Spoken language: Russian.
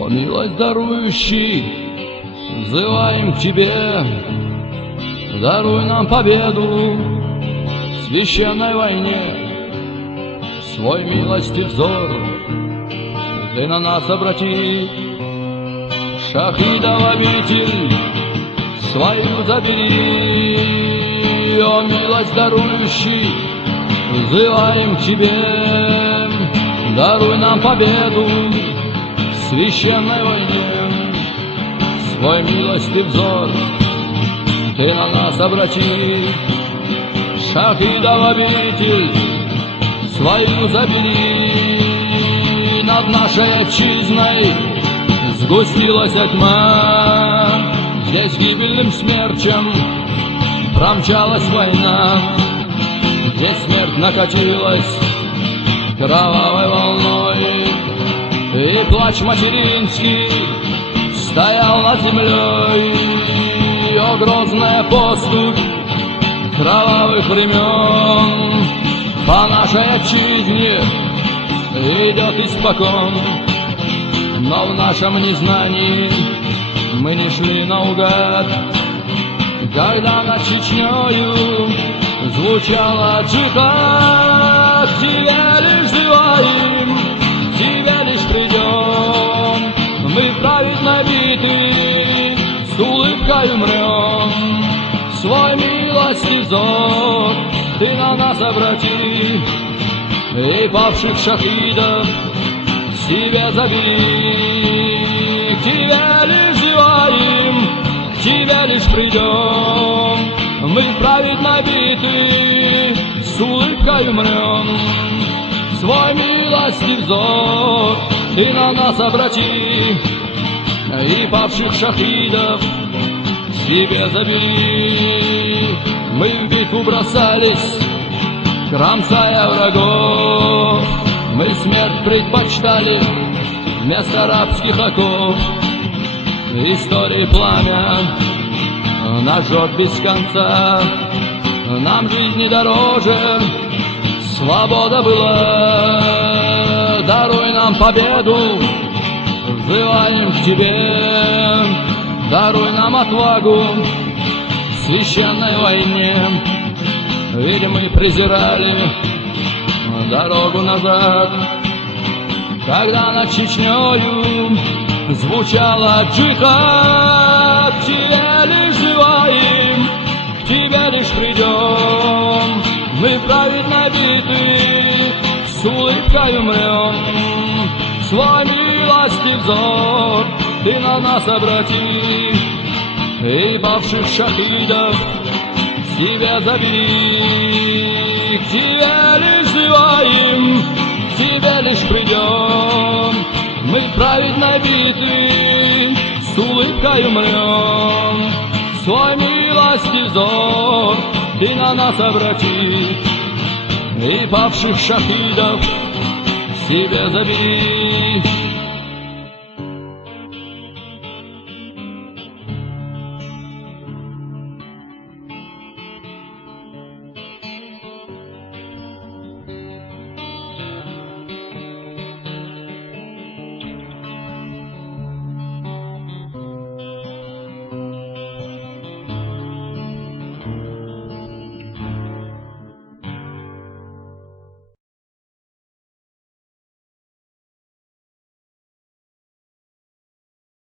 О, милость дарующий, взываем к Тебе, даруй нам победу в священной войне. Свой милости взор Ты на нас обрати, шахидов обитель свою забери. О, милость дарующий, взываем к Тебе, даруй нам победу в священной войне. Свой милостив взор Ты на нас обрати, шахидов обитель свою забери. Над нашей отчизной сгустилась тьма, здесь гибельным смерчем промчалась война. Здесь смерть накатилась кровавой волной, и плач материнский стоял над землей. О, грозная поступь кровавых времен по нашей отчизне идет испокон. Но в нашем незнании мы не шли наугад, когда над Чечнёю звучала джихад. Тебе лишь взываем, Тебе лишь придем, мы праведно биты с улыбкой умрем. Свой милости взор Ты на нас обрати, и павших шахидов себе забери. К Тебе лишь взываем, к Тебе лишь придем, мы праведно биты с улыбкой умрем. Свой милости взор Ты на нас обрати, и павших шахидов себе забери. Мы в битву бросались, кромсая врагов, мы смерть предпочитали вместо рабских оков. Истории пламя нас жжет без конца, нам жизни дороже свобода была. Даруй нам победу, взываем к Тебе, даруй нам отвагу в священной войне. Ведь мы презирали дорогу назад, когда над Чечнёю звучала джихад. К Тебе лишь взываем, к Тебе лишь придем, мы праведно биты с улыбкой умрем. Свой милости взор Ты на нас обрати, и павших шахидов себе забери. К Тебе лишь взываем, к Тебе лишь придем, мы праведно биты с улыбкой умрем. Свой милости взор Ты на нас обрати, и павших шахидов себе забери.